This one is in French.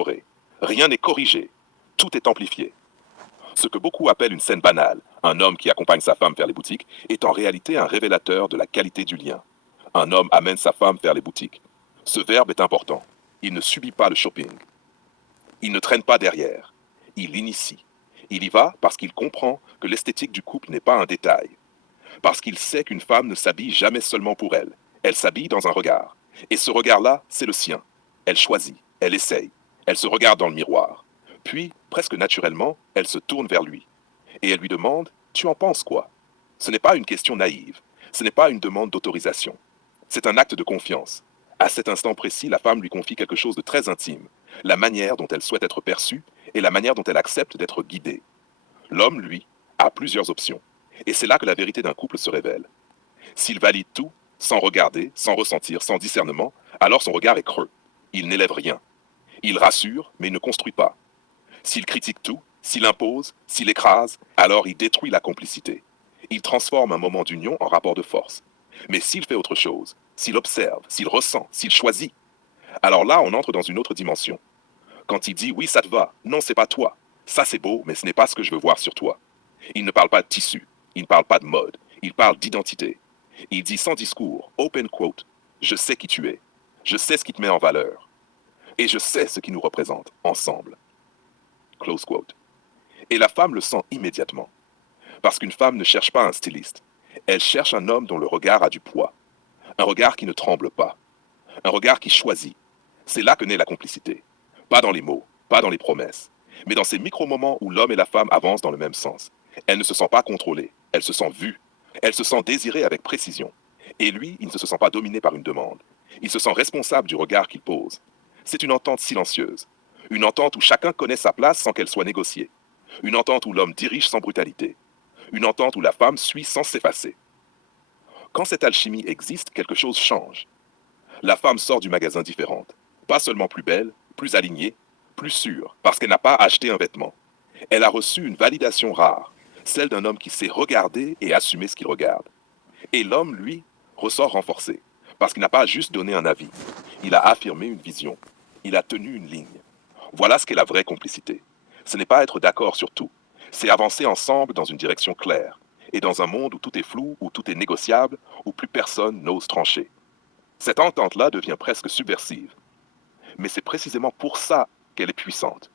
édulcoré. Rien n'est corrigé. Tout est amplifié. Ce que beaucoup appellent une scène banale, un homme qui accompagne sa femme vers les boutiques, est en réalité un révélateur de la qualité du lien. Un homme amène sa femme vers les boutiques. Ce verbe est important. Il ne subit pas le shopping. Il ne traîne pas derrière. Il initie. Il y va parce qu'il comprend que l'esthétique du couple n'est pas un détail. Parce qu'il sait qu'une femme ne s'habille jamais seulement pour elle. Elle s'habille dans un regard. Et ce regard-là, c'est le sien. Elle choisit. Elle essaye. Elle se regarde dans le miroir. Puis, presque naturellement, elle se tourne vers lui. Et elle lui demande « Tu en penses quoi ?» Ce n'est pas une question naïve. Ce n'est pas une demande d'autorisation. C'est un acte de confiance. À cet instant précis, la femme lui confie quelque chose de très intime, la manière dont elle souhaite être perçue et la manière dont elle accepte d'être guidée. L'homme, lui, a plusieurs options. Et c'est là que la vérité d'un couple se révèle. S'il valide tout, sans regarder, sans ressentir, sans discernement, alors son regard est creux. Il n'élève rien. Il rassure, mais il ne construit pas. S'il critique tout, s'il impose, s'il écrase, alors il détruit la complicité. Il transforme un moment d'union en rapport de force. Mais s'il fait autre chose, s'il observe, s'il ressent, s'il choisit, alors là, on entre dans une autre dimension. Quand il dit « oui, ça te va »,« non, c'est pas toi »,« ça c'est beau, mais ce n'est pas ce que je veux voir sur toi », il ne parle pas de tissu, il ne parle pas de mode, il parle d'identité. Il dit sans discours, open quote, « je sais qui tu es, je sais ce qui te met en valeur, et je sais ce qui nous représente ensemble ». Close quote. Et la femme le sent immédiatement. Parce qu'une femme ne cherche pas un styliste. Elle cherche un homme dont le regard a du poids. Un regard qui ne tremble pas. Un regard qui choisit. C'est là que naît la complicité. Pas dans les mots, pas dans les promesses, mais dans ces micro-moments où l'homme et la femme avancent dans le même sens. Elle ne se sent pas contrôlée, elle se sent vue. Elle se sent désirée avec précision. Et lui, il ne se sent pas dominé par une demande. Il se sent responsable du regard qu'il pose. C'est une entente silencieuse. Une entente où chacun connaît sa place sans qu'elle soit négociée. Une entente où l'homme dirige sans brutalité. Une entente où la femme suit sans s'effacer. Quand cette alchimie existe, quelque chose change. La femme sort du magasin différente. Pas seulement plus belle, plus alignée, plus sûre, parce qu'elle n'a pas acheté un vêtement. Elle a reçu une validation rare, celle d'un homme qui sait regarder et assumer ce qu'il regarde. Et l'homme, lui, ressort renforcé, parce qu'il n'a pas juste donné un avis. Il a affirmé une vision. Il a tenu une ligne. Voilà ce qu'est la vraie complicité. Ce n'est pas être d'accord sur tout. C'est avancer ensemble dans une direction claire. Et dans un monde où tout est flou, où tout est négociable, où plus personne n'ose trancher. Cette entente-là devient presque subversive. Mais c'est précisément pour ça qu'elle est puissante.